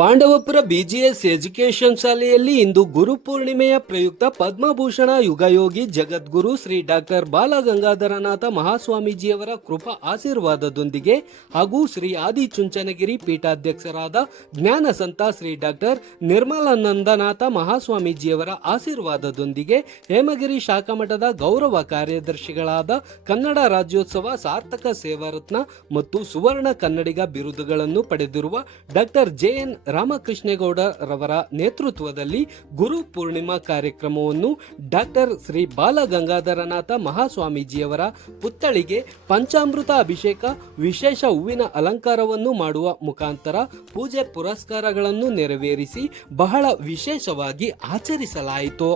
Pandavapura BGS education ಶಾಲೆಯಲ್ಲಿ ಇಂದು ಗುರುಪೂರ್ಣಿಮೆಯ ಪ್ರಯುಕ್ತ ಪದ್ಮಭೂಷಣ ಯುಗಯೋಗಿ ಜಗದ್ಗುರು Shri doctor Balagangadharanatha ಮಹಾಸ್ವಾಮೀಜಿಯವರ ಕೃಪಾ ಆಶೀರ್ವಾದದೊಂದಿಗೆ ಹಾಗೂ ಶ್ರೀ ಆದಿಚುಂಚನಗಿರಿ ಪೀಠಾಧ್ಯಕ್ಷರಾದ ಜ್ಞಾನ ಸಂತ ಶ್ರೀ ಡಾಕ್ಟರ್ ನಿರ್ಮಲಾನಂದನಾಥ ಮಹಾಸ್ವಾಮೀಜಿಯವರ ಆಶೀರ್ವಾದದೊಂದಿಗೆ ಹೇಮಗಿರಿ ಶಾಖಾಮಠದ ಗೌರವ ಕಾರ್ಯದರ್ಶಿಗಳಾದ ಕನ್ನಡ ರಾಜ್ಯೋತ್ಸವ ಸಾರ್ಥಕ ಸೇವಾರತ್ನ ಮತ್ತು ಸುವರ್ಣ ಕನ್ನಡಿಗ ಬಿರುದುಗಳನ್ನು ಪಡೆದಿರುವ ಡಾಕ್ಟರ್ ಜೆಎನ್ ರಾಮಕೃಷ್ಣೇಗೌಡ ರವರ ನೇತೃತ್ವದಲ್ಲಿ ಗುರು ಪೂರ್ಣಿಮಾ ಕಾರ್ಯಕ್ರಮವನ್ನು ಡಾಕ್ಟರ್ ಶ್ರೀ ಬಾಲಗಂಗಾಧರನಾಥ ಮಹಾಸ್ವಾಮೀಜಿಯವರ ಪುತ್ಥಳಿಗೆ ಪಂಚಾಮೃತ ಅಭಿಷೇಕ ವಿಶೇಷ ಹೂವಿನ ಅಲಂಕಾರವನ್ನು ಮಾಡುವ ಮುಖಾಂತರ ಪೂಜೆ ಪುರಸ್ಕಾರಗಳನ್ನು ನೆರವೇರಿಸಿ ಬಹಳ ವಿಶೇಷವಾಗಿ ಆಚರಿಸಲಾಯಿತು.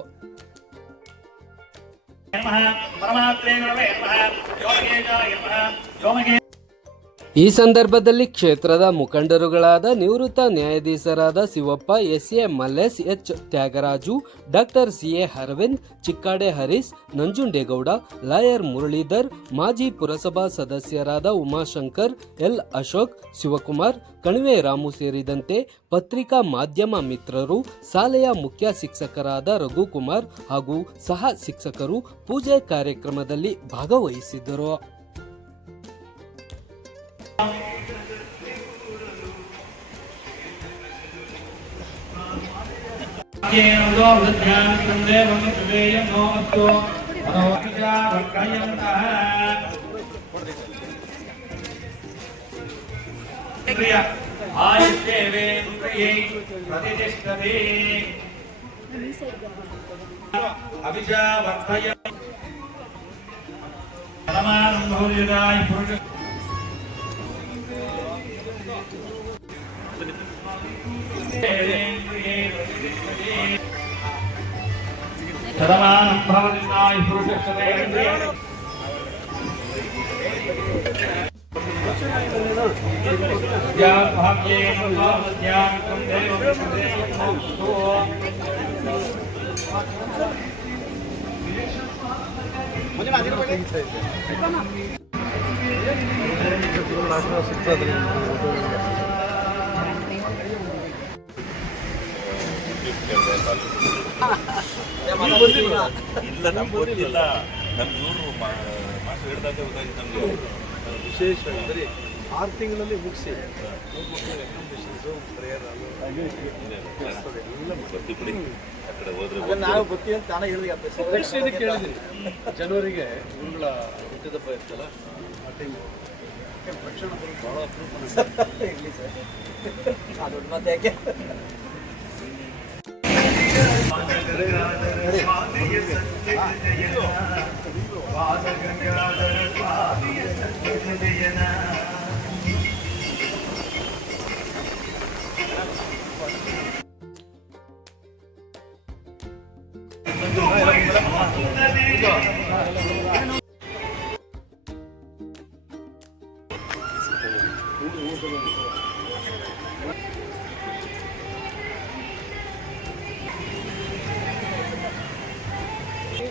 ಈ ಸಂದರ್ಭದಲ್ಲಿ ಕ್ಷೇತ್ರದ ಮುಖಂಡರುಗಳಾದ ನಿವೃತ್ತ ನ್ಯಾಯಾಧೀಶರಾದ Shivappa, S A Mallesh, H Thyagaraju, doctor C A Aravind, Chikkade Harish, Nanjundegowda, lawyer Muralidhar, ಮಾಜಿ ಪುರಸಭಾ ಸದಸ್ಯರಾದ ಉಮಾಶಂಕರ್, ಎಲ್ ಅಶೋಕ್, ಶಿವಕುಮಾರ್, ಕಣಿವೆ ರಾಮು ಸೇರಿದಂತೆ ಪತ್ರಿಕಾ ಮಾಧ್ಯಮ ಮಿತ್ರರು, ಶಾಲೆಯ ಮುಖ್ಯ ಶಿಕ್ಷಕರಾದ ರಘುಕುಮಾರ್ ಹಾಗೂ ಸಹ ಶಿಕ್ಷಕರು ಪೂಜೆ ಕಾರ್ಯಕ್ರಮದಲ್ಲಿ ಭಾಗವಹಿಸಿದ್ದರು. ಶತಮಾನಂ ಭವತಿನಾಯ ಪುರುಷಶ್ರೇಷ್ಠೇ ಭಾಗ್ಯೇನ ಭಾವಜ್ಞಾನಕಂ ದೇವಂ ದೇವಮೋಕ್ಷೋ ಇಲ್ಲ ನಮ್ಗೆ ಗೊತ್ತಿಲ್ಲ. ನಮ್ಗೆ ಇವರು ಮಾಸ್ಟರ್ ಹೇಳಿದಾಗ ಗೊತ್ತಾಗಿತ್ತು ನಮಗೆ. ವಿಶೇಷ ಅಂದರೆ 6 ತಿಂಗಳಲ್ಲಿ ಮುಗಿಸಿ ನಾವು ಗೊತ್ತಿ ಅಂತ ತಾನೇ ಹೇಳಿದೆ. ಕೇಳಿದ್ರಿ ಜನವರಿಗೆ ಗುರುಗಳ ಹುಟ್ಟಿದಬ್ಬ ಇರ್ತಲ್ಲ ಆ ಟೈಮ್ ತಕ್ಷಣ ಭಾಳ ಅಪರೂಪ ಇರಲಿ ಸರ್. ಅದು ಮತ್ತೆ ಯಾಕೆ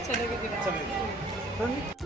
ಚೆನ್ನಾಗಿದ್ದೀರಾ?